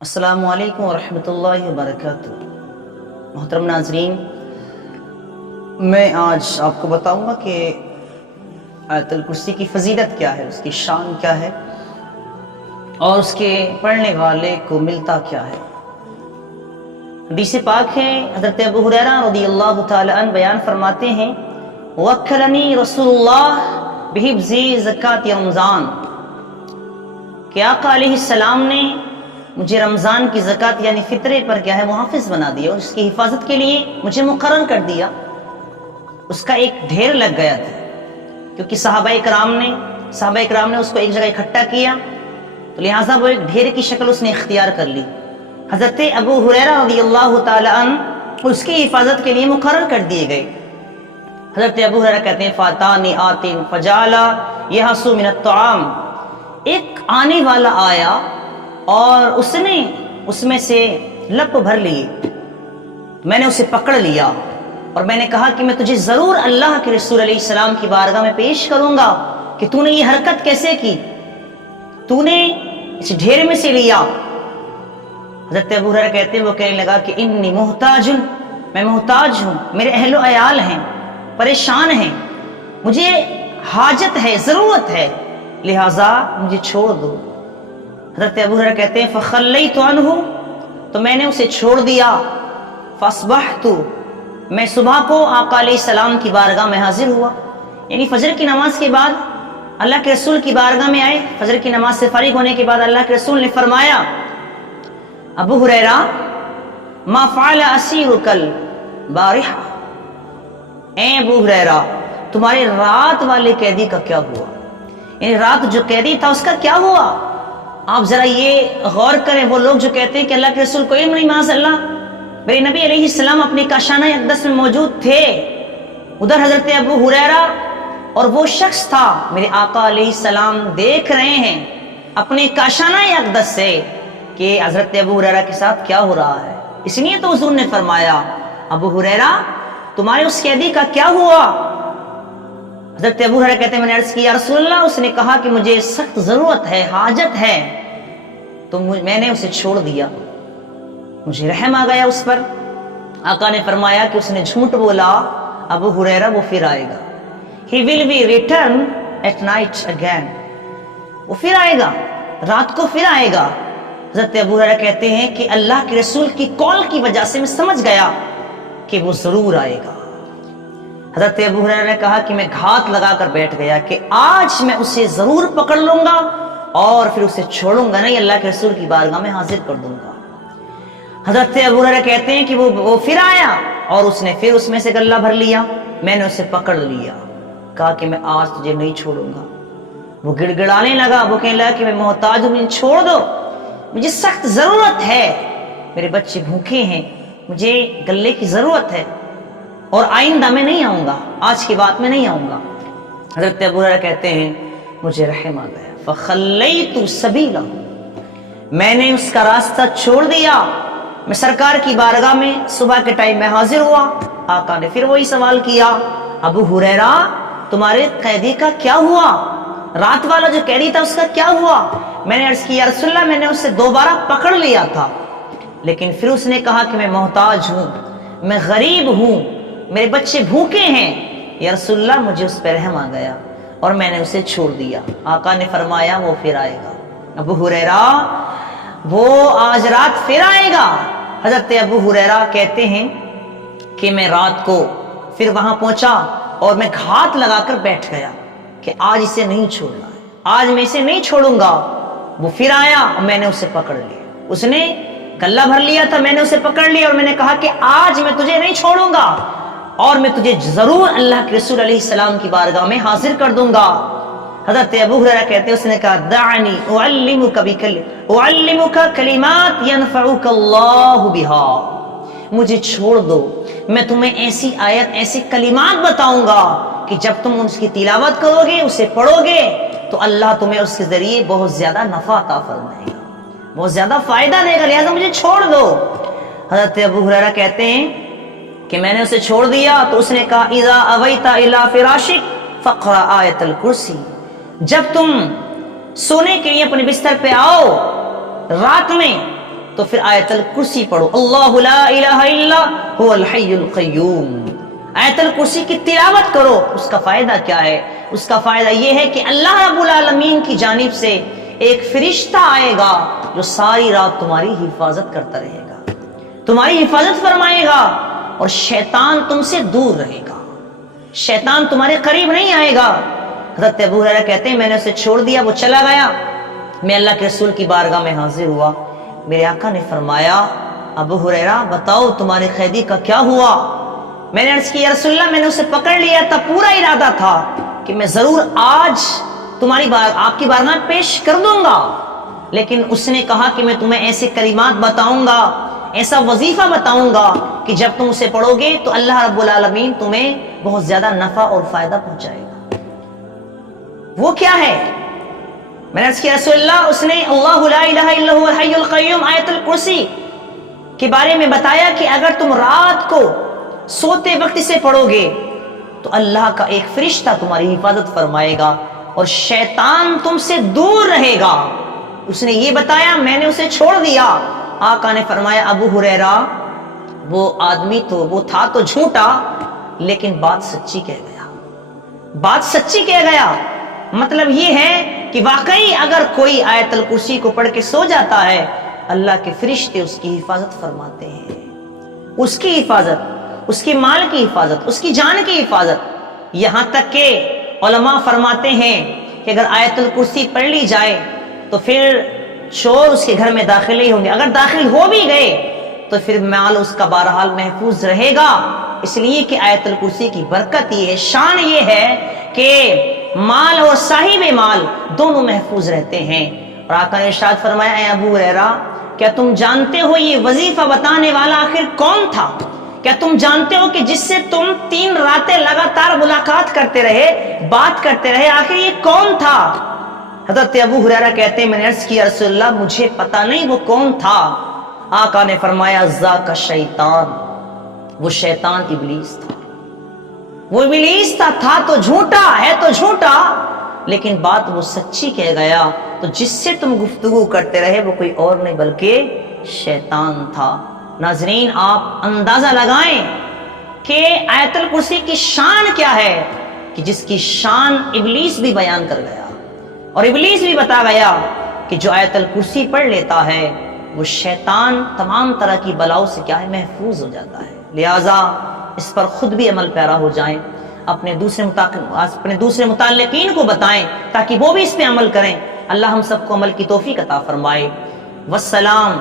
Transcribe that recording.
अस्सलामु अलैकुम वरहमतुल्लाहि वबरकातुह। मोहतरम नाजरीन, मैं आज आपको बताऊंगा कि आयतुल कुर्सी की फजीलत क्या है, उसकी शान क्या है और उसके पढ़ने वाले को मिलता क्या है। हदीस पाक है, हज़रत अबू हुरैरा रज़ियल्लाहु ताला अन्हु बयान फरमाते हैं, वक्कलनी रसूलुल्लाह बिहिफ्ज़ी ज़कात रमज़ान, कि आका अलैहिस्सलाम ने मुझे रमज़ान की ज़कात यानी फ़ित्रे पर क्या है मुहाफ़िज़ बना दिया और उसकी हिफाजत के लिए मुझे मुकर्रर कर दिया। उसका एक ढेर लग गया था क्योंकि सहाबा इकराम ने उसको एक जगह इकट्ठा किया, तो लिहाजा वो एक ढेर की शक्ल उसने इख्तियार कर ली। हज़रत अबू हुरैरा रज़ियल्लाहु ताला अन्हु उसकी हिफाजत के लिए मुकर्रर कर दिए गए। हज़रत अबू हुरैरा कहते हैं, फ़ातानी आतिन फ़जाला यहसु मिनत तआम, एक आने वाला आया और उसने उसमें से लप भर लिए। मैंने उसे पकड़ लिया और मैंने कहा कि मैं तुझे जरूर अल्लाह के रसूल अलैहिस्सलाम की बारगाह में पेश करूंगा कि तूने ये हरकत कैसे की, तूने इस ढेर में से लिया। हज़रत अबू हुरैरा कहते हैं, वो कहने लगा कि इन्नी मुहताजुन, मैं मुहताज हूं, मेरे अहलो अयाल हैं, परेशान हैं, मुझे हाजत है, जरूरत है, लिहाजा मुझे छोड़ दो। हज़रत अबू हुरैरा कहते हैं, फ़ख़ल्लैतु अन्हु, तो मैंने उसे छोड़ दिया। फ़अस्बहतु, मैं सुबह को आका अलैहिस्सलाम की बारगाह में हाजिर हुआ, यानी फजर की नमाज के बाद अल्लाह के रसूल की बारगाह में आए। फजर की नमाज से फारिग होने के बाद अल्लाह के रसूल ने फरमाया, अबू हुरैरा मा फ़अला असीरुकल बारिहा, ए अबू हुरैरा तुम्हारे रात वाले कैदी का क्या हुआ, यानी रात जो कैदी था उसका क्या हुआ। आप जरा ये गौर करें, वो लोग जो कहते हैं कि अल्लाह के रसूल को इल्म नहीं, माज़अल्लाह, मेरे नबी अलैहिस्सलाम अपने काशाना अक़दस में मौजूद थे, उधर हज़रत अबू हुरैरा और वो शख्स था, मेरे आका अलैहिस्सलाम देख रहे हैं अपने काशाना अक़दस से कि हज़रत अबू हुरैरा के साथ क्या हो रहा है। इसलिए तो हुज़ूर ने फरमाया, अबू हुरैरा तुम्हारे उस कैदी का क्या हुआ। हज़रत अबू हुरैरा कहते हैं, मैंने अर्ज़ किया, या रसूलल्लाह, उसने कहा कि मुझे सख्त ज़रूरत है, हाजत है, तो मैंने उसे छोड़ दिया, मुझे रहम आ गया उस पर। आका ने फरमाया कि उसने झूठ बोला, अबू हुरैरा वो फिर आएगा, he will be return at night again, वो फिर आएगा, रात को फिर आएगा। हज़रत अबू हुरैरा कहते हैं कि अल्लाह के रसूल की कॉल की वजह से मैं समझ गया कि वो ज़रूर आएगा। हज़रत अबू हुरैरा ने कहा कि मैं घात लगाकर बैठ गया कि आज मैं उसे जरूर पकड़ लूंगा और फिर उसे छोड़ूंगा नहीं, अल्लाह के रसूल की बारगाह में हाजिर कर दूंगा। हज़रत अबू हुरैरा कहते हैं कि वो फिर आया और उसने फिर उसमें से गल्ला भर लिया। मैंने उसे पकड़ लिया, कहा कि मैं आज तुझे नहीं छोड़ूंगा। वो गिड़गिड़ाने लगा, वो कहने लगा कि मैं मोहताज हूं, मुझे छोड़ दो, मुझे सख्त जरूरत है, मेरे बच्चे भूखे हैं, मुझे गल्ले की जरूरत है और आइंदा में नहीं आऊंगा, आज की बात में नहीं आऊंगा। हज़रत अबू हुरैरा कहते हैं, मुझे रहम आ गया, फ़ख़ल्लैतु सबीला, मैंने उसका रास्ता छोड़ दिया। मैं सरकार की बारगाह में सुबह के टाइम में हाजिर हुआ। आका ने फिर वही सवाल किया, अबू हुरैरा तुम्हारे कैदी का क्या हुआ, रात वाला जो कैदी था उसका क्या हुआ। मैंने अर्ज़ किया, रसूलल्लाह मैंने उसे दोबारा पकड़ लिया था, लेकिन फिर उसने कहा कि मैं मोहताज हूं, मैं गरीब हूं, मेरे बच्चे भूखे हैं, या रसूलल्लाह मुझे उस पर रहम आ गया और मैंने उसे छोड़ दिया। आका ने फरमाया वो फिर आएगा, अबू हुरैरा वो आज रात फिर आएगा। हज़रत अबू हुरैरा कहते हैं कि मैं रात को फिर वहां पहुंचा और मैं घात लगाकर बैठ गया कि आज इसे नहीं छोड़ना है, आज मैं इसे नहीं छोड़ूंगा। वो फिर आया और मैंने उसे पकड़ लिया, उसने गल्ला भर लिया था, मैंने उसे पकड़ लिया और मैंने कहा कि आज मैं तुझे नहीं छोड़ूंगा और मैं तुझे जरूर अल्लाह के रसूल अलैहिस्सलाम की बारगाह में हाजिर कर दूंगा। हज़रत अबू हुरैरा कहते हैं, उसने कहा, दानी उअल्लिमुका कलिमात यनफउका अल्लाहु बिहा, मुझे छोड़ दो, मैं तुम्हें ऐसी आयत, ऐसी कलिमात बताऊंगा कि जब तुम उसकी तिलावत करोगे, उसे पढ़ोगे, तो अल्लाह तुम्हें उसके जरिए बहुत ज्यादा नफा अता फरमाएगा, बहुत ज्यादा फायदा देगा, लिहाजा मुझे छोड़ दो। हज़रत अबू हुरैरा कहते हैं कि मैंने उसे छोड़ दिया, तो उसने कहा, इज़ा अवैता इला फिराशिक फ़क़रा आयतल कुर्सी, जब तुम सोने के लिए अपने बिस्तर पे आओ रात में, تو پھر آیت الکرسی پڑھو، اللہ لا الہ الا هو الحی القیوم۔ آیت الکرسی کی تلاوت کرو۔ اس کا فائدہ کیا ہے؟ اس کا فائدہ یہ ہے کہ اللہ رب العالمین کی جانب سے ایک فرشتہ آئے گا جو ساری رات تمہاری حفاظت کرتا رہے گا، تمہاری حفاظت فرمائے گا، اور شیطان تم سے دور رہے گا، شیطان تمہارے قریب نہیں آئے گا۔ حضرت ابو ہریرہ کہتے ہیں میں نے اسے چھوڑ دیا، وہ چلا گیا، میں اللہ کے رسول کی بارگاہ میں حاضر ہوا، میرے آقا نے فرمایا ابو ہریرہ بتاؤ تمہارے قیدی کا کیا ہوا؟ میں نے عرض کی یا رسول اللہ میں نے اسے پکڑ لیا تھا، پورا ارادہ تھا کہ میں ضرور آج آپ کی بارگاہ میں پیش کر دوں گا، لیکن اس نے کہا کہ میں تمہیں ایسے کلمات بتاؤں گا، ایسا وظیفہ بتاؤں گا کہ جب تم اسے پڑھو گے تو اللہ رب العالمین تمہیں بہت زیادہ نفع اور فائدہ پہنچائے گا۔ وہ کیا ہے؟ میں نے عرض کیا رسول اللہ اس نے اللہ لا الہ الا هو الحی القیوم آیت الکرسی کے بارے میں بتایا کہ اگر تم رات کو سوتے وقت اسے پڑھو گے تو اللہ کا ایک فرشتہ تمہاری حفاظت فرمائے گا اور شیطان تم سے دور رہے گا۔ اس نے یہ بتایا، میں نے اسے چھوڑ دیا۔ آقا نے فرمایا ابو ہریرہ وہ آدمی تو وہ تھا تو جھوٹا، لیکن بات سچی کہہ گیا، بات سچی کہہ گیا۔ مطلب یہ ہے کہ واقعی اگر کوئی آیت الکرسی کو پڑھ کے سو جاتا ہے اللہ کے فرشتے اس کی حفاظت فرماتے ہیں، اس کی حفاظت، اس کے مال کی حفاظت، اس کی جان کی حفاظت۔ یہاں تک کہ علماء فرماتے ہیں کہ اگر آیت الکرسی پڑھ لی جائے تو پھر چور اس کے گھر میں داخل نہیں ہوں گے، اگر داخل ہو بھی گئے تو پھر مال اس کا بہرحال محفوظ رہے گا، اس لیے کہ آیت الکرسی کی برکت یہ ہے، شان یہ ہے کہ مال اور صاحب مال دونوں محفوظ رہتے ہیں۔ اور آقا نے ارشاد فرمایا اے ابو ہریرہ کیا تم جانتے ہو یہ وظیفہ بتانے والا آخر کون تھا؟ کیا تم جانتے ہو کہ جس سے تم 3 راتیں لگاتار ملاقات کرتے رہے، بات کرتے رہے، آخر یہ کون تھا؟ حضرت ابو ہریرہ کہتے ہیں میں نے عرض کیا رسول اللہ مجھے پتہ نہیں وہ کون تھا۔ آقا نے فرمایا ذاک شیطان، وہ شیطان ابلیس تھا، وہ ابلیس تھا تو جھوٹا ہے، تو جھوٹا، لیکن بات وہ سچی کہہ گیا۔ تو جس سے تم گفتگو کرتے رہے وہ کوئی اور نہیں بلکہ شیطان تھا۔ ناظرین آپ اندازہ لگائیں کہ آیت الکرسی کی شان کیا ہے، کہ جس کی شان ابلیس بھی بیان کر گیا، اور ابلیس بھی بتا گیا کہ جو آیت الکرسی پڑھ لیتا ہے وہ شیطان تمام طرح کی بلاؤں سے کیا ہے محفوظ ہو جاتا ہے۔ لہٰذا اس پر خود بھی عمل پیرا ہو جائیں، اپنے دوسرے متعلقین کو بتائیں تاکہ وہ بھی اس پہ عمل کریں۔ اللہ ہم سب کو عمل کی توفیق عطا فرمائے۔ والسلام۔